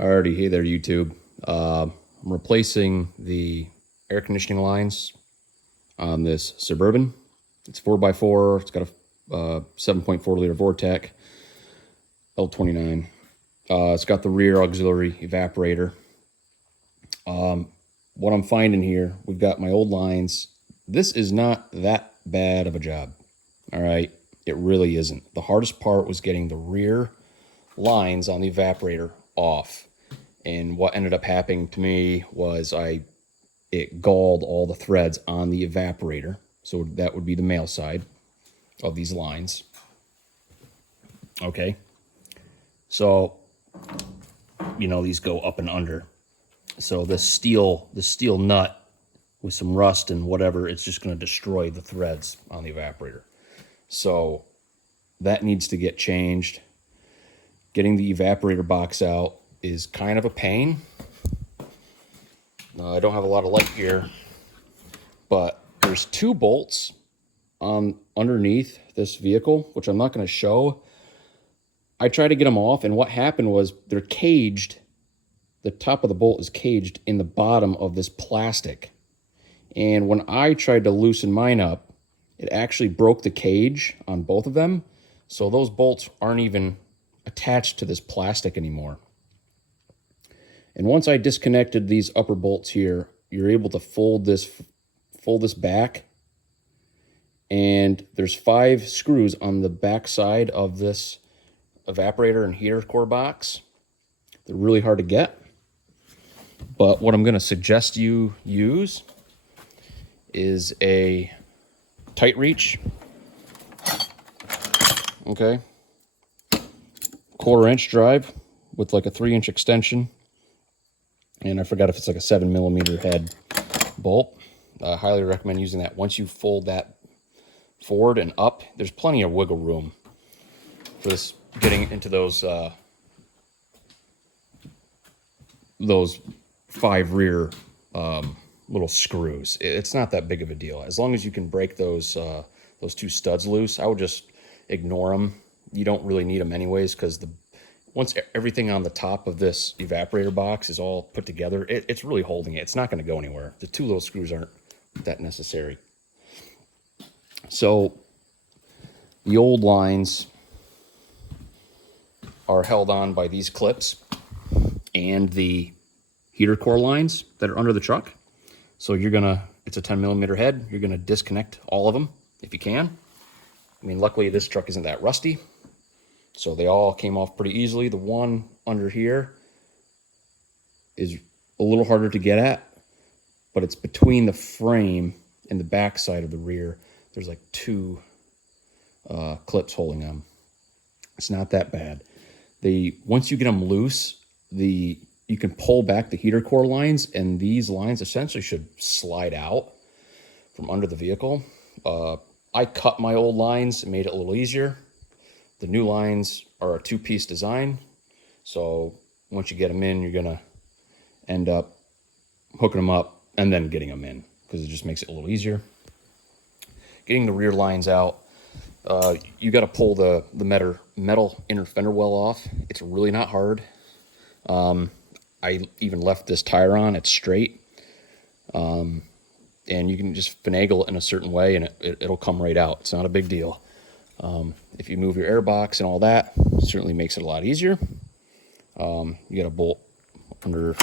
Alrighty, hey there YouTube. I'm replacing the air conditioning lines on this Suburban. It's 4x4, it's got a 7.4 liter Vortec L29. It's got the rear auxiliary evaporator. What I'm finding here, we've got my old lines. This is not that bad of a job, all right? It really isn't. The hardest part was getting the rear lines on the evaporator off. And what ended up happening to me was it galled all the threads on the evaporator. So that would be the male side of these lines. Okay. So, these go up and under. So this steel nut with some rust and whatever, it's just going to destroy the threads on the evaporator. So that needs to get changed. Getting the evaporator box out is kind of a pain. I don't have a lot of light here, but there's 2 bolts underneath this vehicle, which I'm not going to show. I tried to get them off, and what happened was they're caged. The top of the bolt is caged in the bottom of this plastic. And when I tried to loosen mine up, it actually broke the cage on both of them. So those bolts aren't even attached to this plastic anymore. And once I disconnected these upper bolts here, you're able to fold this back. And there's 5 screws on the back side of this evaporator and heater core box. They're really hard to get. But what I'm going to suggest you use is a tight reach. Okay. 1/4 inch drive with like a 3-inch extension. And I forgot if it's like a 7mm head bolt. I highly recommend using that. Once you fold that forward and up, there's plenty of wiggle room for this getting into those 5 rear little screws. It's not that big of a deal. As long as you can break those 2 studs loose, I would just ignore them. You don't really need them anyways, because once everything on the top of this evaporator box is all put together, it's really holding it. It's not going to go anywhere. The 2 little screws aren't that necessary. So the old lines are held on by these clips and the heater core lines that are under the truck. So it's a 10mm head. You're going to disconnect all of them if you can. I mean, luckily this truck isn't that rusty, so they all came off pretty easily. The one under here is a little harder to get at, but it's between the frame and the back side of the rear. There's like 2 clips holding them. It's not that bad. Once you get them loose, you can pull back the heater core lines, and these lines essentially should slide out from under the vehicle. I cut my old lines and made it a little easier. The new lines are a 2-piece design, so once you get them in, you're gonna end up hooking them up and then getting them in, because it just makes it a little easier. Getting the rear lines out, you got to pull the metal inner fender well off. It's really not hard. I even left this tire on. It's straight. And you can just finagle it in a certain way, and it'll come right out. It's not a big deal. If you move your air box and all that, it certainly makes it a lot easier. You got a bolt under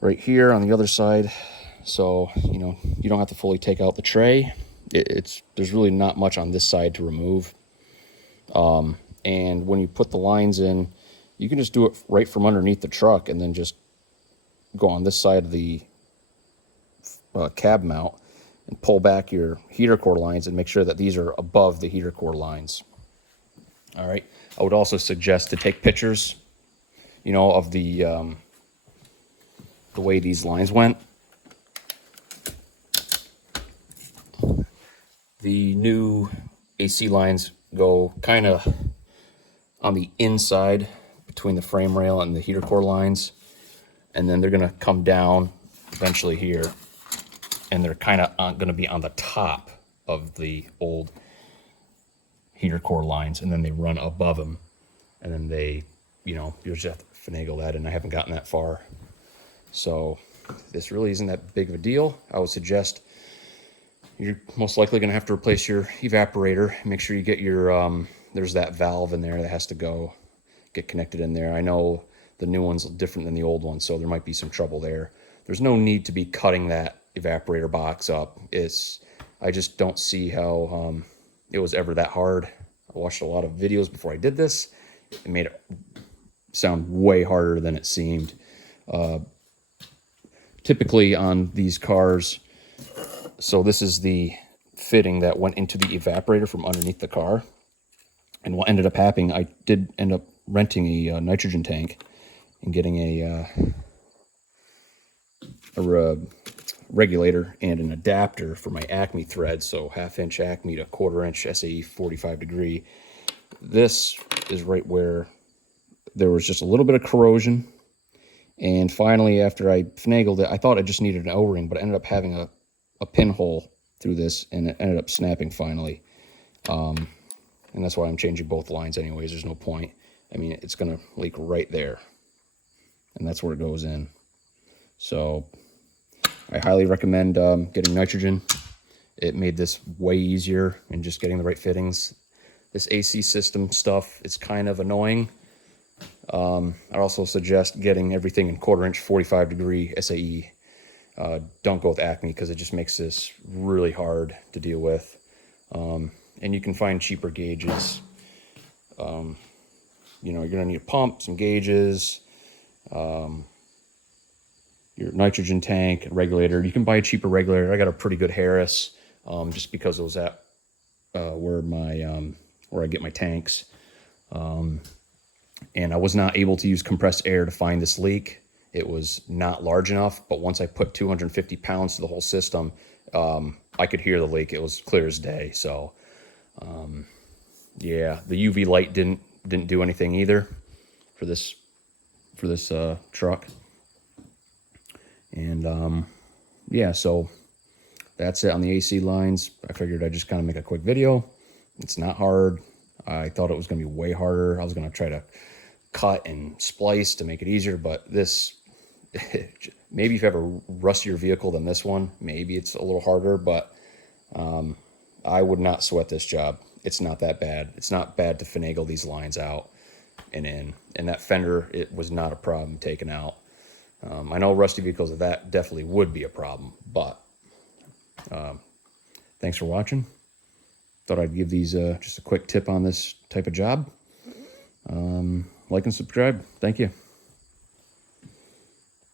right here on the other side. So, you don't have to fully take out the tray. There's really not much on this side to remove. And when you put the lines in, you can just do it right from underneath the truck and then just go on this side of the cab mount and pull back your heater core lines and make sure that these are above the heater core lines. All right. I would also suggest to take pictures, of the way these lines went. The new AC lines go kind of on the inside between the frame rail and the heater core lines, and then they're going to come down eventually here, and they're kind of going to be on the top of the old heater core lines, and then they run above them, and then they, you know, you just have to finagle that, and I haven't gotten that far. So this really isn't that big of a deal. I would suggest you're most likely going to have to replace your evaporator. Make sure you get your, there's that valve in there that has to get connected in there. I know the new one's different than the old one, so there might be some trouble there. There's no need to be cutting that evaporator box up. I just don't see how it was ever that hard. I watched a lot of videos before I did this. It made it sound way harder than it seemed. Typically on these cars, so this is the fitting that went into the evaporator from underneath the car. And what ended up happening, I did end up renting a nitrogen tank and getting a regulator and an adapter for my Acme thread. So 1/2 inch Acme to 1/4 inch SAE 45 degree. This is right where there was just a little bit of corrosion. And finally, after I finagled it, I thought I just needed an O-ring, but I ended up having a pinhole through this, and it ended up snapping finally. And that's why I'm changing both lines anyways. There's no point. I mean, it's going to leak right there. And that's where it goes in. So I highly recommend getting nitrogen. It made this way easier and just getting the right fittings. This AC system stuff is kind of annoying. I also suggest getting everything in 1/4 inch 45 degree SAE. Don't go with Acme because it just makes this really hard to deal with. And you can find cheaper gauges. You know, you're going to need a pump, some gauges, your nitrogen tank, regulator. You can buy a cheaper regulator. I got a pretty good Harris, just because it was at where I get my tanks. And I was not able to use compressed air to find this leak. It was not large enough, but once I put 250 pounds to the whole system, I could hear the leak. It was clear as day. So, yeah, the UV light didn't do anything either for this truck. And yeah, so that's it on the AC lines. I figured I'd just kind of make a quick video. It's not hard. I thought it was going to be way harder. I was going to try to cut and splice to make it easier, but this, maybe if you have a rustier vehicle than this one, maybe it's a little harder, but I would not sweat this job. It's not that bad. It's not bad to finagle these lines out and in. And that fender, it was not a problem taking out. I know rusty vehicles, that definitely would be a problem, but thanks for watching. Thought I'd give these just a quick tip on this type of job. Like and subscribe. Thank you.